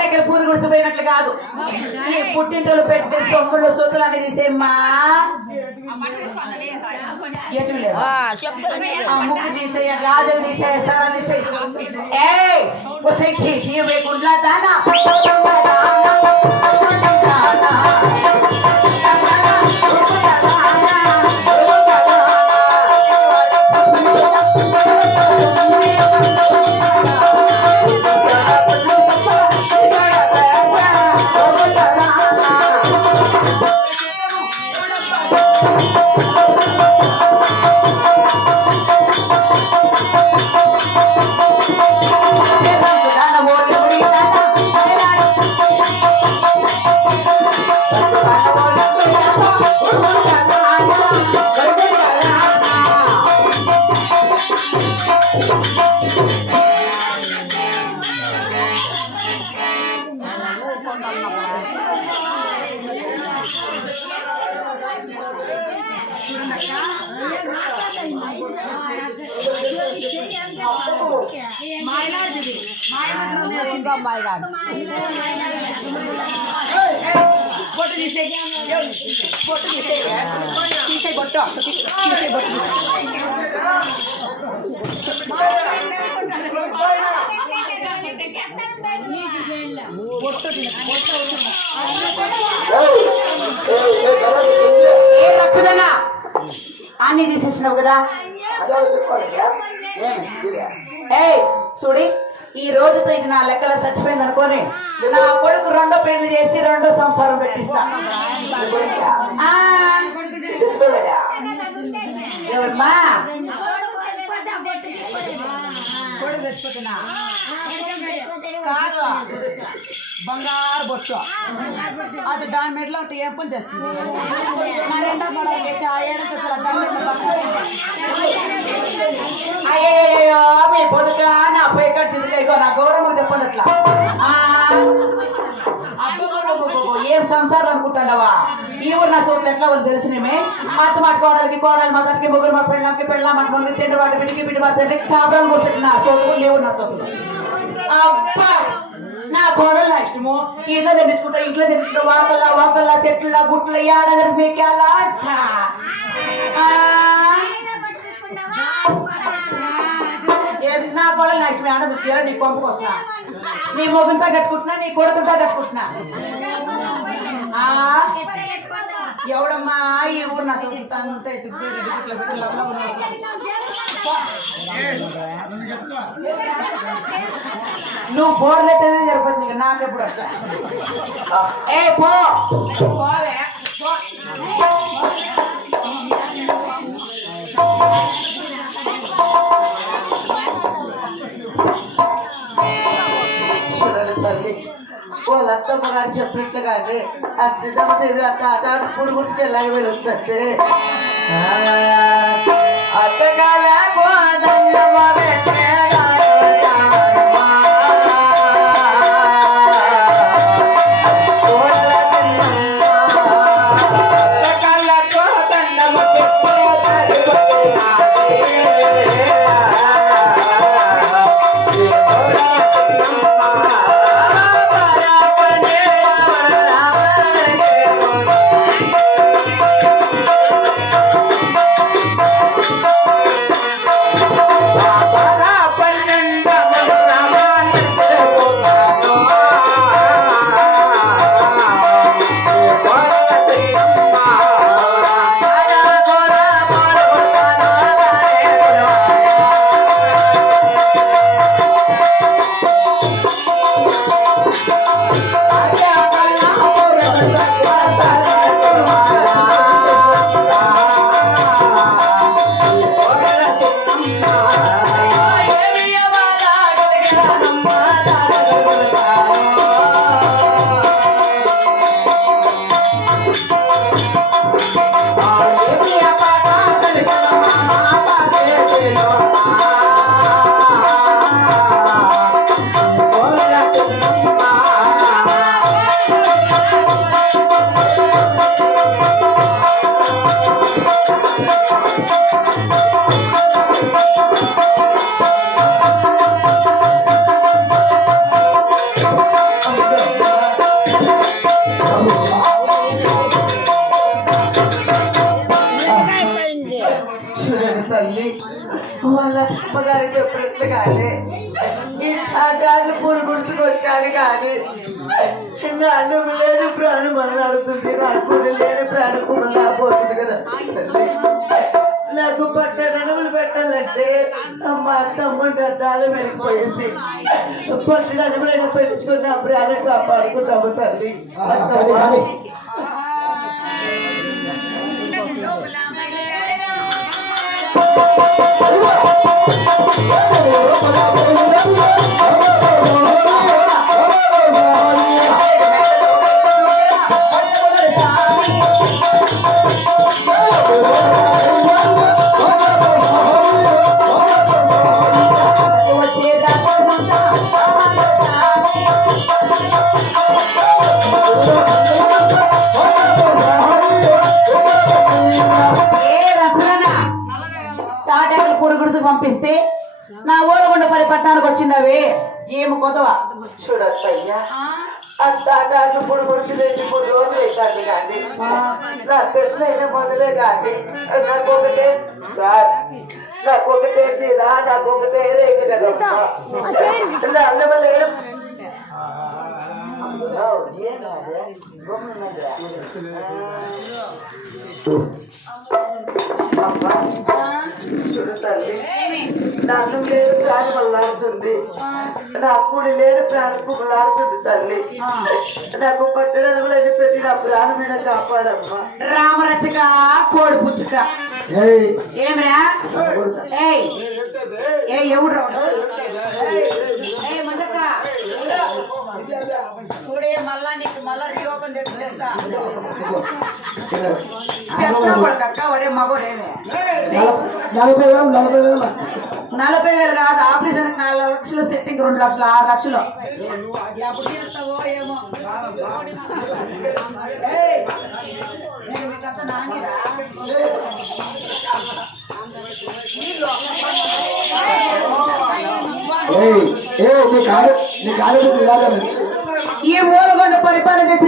దగ్గర పూలు గుడిసిపోయినట్లు కాదు, పుట్టింటలు పెట్టి సొమ్ములు సొత్తులు అని తీసేమ్మా. ముక్కు తీసేయ, గాజులు తీసేయ, సరాలు తీసేయ. గుడ్లా దానా బొట్టు తీసే బొట్టు తీసే తీసే బొట్టు తీసే బొట్టు రక్కుదనా అన్ని తీసేసినావు కదా. చూడి, ఈ రోజుతో ఇది నా లెక్కలో చచ్చిపోయింది అనుకోని నా కొడుకు రెండో పెళ్లి చేసి రెండో సంసారం పెట్టిస్తా. ఎవరమ్మా కొడుకు చచ్చిపోతున్నా కాదు, బంగారు బొచ్చు అది దాని మెడలో ఏం పని చేస్తుంది. మా రెండో కొడలు చేసి ఆ ఏడంత అయ్యో మీ పొదుక నా పోయి ఎక్కడ చిరుకైకో నా గౌరవం చెప్పండి. అట్లా ఏం సంసారం అనుకుంటాడవా? ఈ ఊరు నా సోతులు ఎట్లా వాళ్ళు తెలిసినమే. అత్త మాట్టుకోవడానికి కోడలు మాతానికి ముగ్గురు మా పెళ్ళకి పెళ్ళ మాట్లాడి తిండి వాటి పిడికి పిడి మాట్లాడి కాపురాలు కూర్చుంటే నా సోతులు లేవు. నా సోతులు అబ్బా నా కోడలు నా ఇష్టము. ఇంట్లో తెచ్చుకుంటా, ఇంట్లో తెచ్చుకుంటా, వాకల్లా వాకల్లా చెట్ల గుట్ల ఏడాది మీకు అలా నా కోడలు నా ఇష్టం. ఆడ దుఃఖ నీ పంపుకొస్తా, నీ మొగంతా కట్టుకుంటున్నా, నీ కొడుకుతా కట్టుకుంటున్నా. ఎవడమ్మా ఈ ఊరు నా సొంత అంతా నువ్వు బోర్లెట్టనే సరిపోతుంది నాకెప్పుడు. ఏ పోవే తల్లి వాళ్ళ అత్తమ్మ గారు చెప్పినట్లుగానే అచ్చదేవి అత్త ఆట పుడు గుర్తి ఎలాగ వెళ్తుంటే అత్తగాల అమ్మగారు చెప్పినట్లు కానీ ఈ కాటాలు పూడు గుర్తుకొచ్చాను కానీ నన్ను లేని ప్రాణం అన్నాడుతుంది నాకు లేని ప్రాణం కుమలా పోతుంది కదా తల్లి. నాకు పట్టణములు పెట్టాలంటే మా తమ్ముడు అద్దాలు వెళ్ళిపోయేసి పట్టణములైనా పెట్టించుకుని నా ప్రాణం కాపాడుకుంటాము తల్లి. పంపిస్తే నా ఊరగుండ పరిపట్నానికి వచ్చిండవి ఏమి కొదవా చూడయ్యా అంతాటాట్లు పొడి పొడిచిలేసి 3 రోజులు అవుతాను కానీ నా పెళ్ళైన మొదలే కానీ నాకొకటే సార్ నాకొకటే సీదా నాకొకటే రేగి కదమ్మా నా అన్నవల్ల చూడు తల్లి నాకు లేని ప్రాణం అల్లాడుతుంది నా కూడి లేని ప్రాణం కుమలాడుతుంది తల్లి. నాకు పట్టణంలో పెట్టి నా ప్రాణం మీద కాపాడమ్మా. రామరచక కోడి పుచ్చుక ఏమరా ఏ ఎవడు చూడే మళ్ళా నీకు మళ్ళా రీఓపెన్ చేస్తా వాడే మగోడేమే 40,000 కాదు ఆపరేషన్ 4 లక్షలు సెట్టింగ్ 2 లక్షలు 6 లక్షలు ఎప్పుడు చేస్తావో ఏమో. ఈ ఊరగొండ పరిపాలన చేసి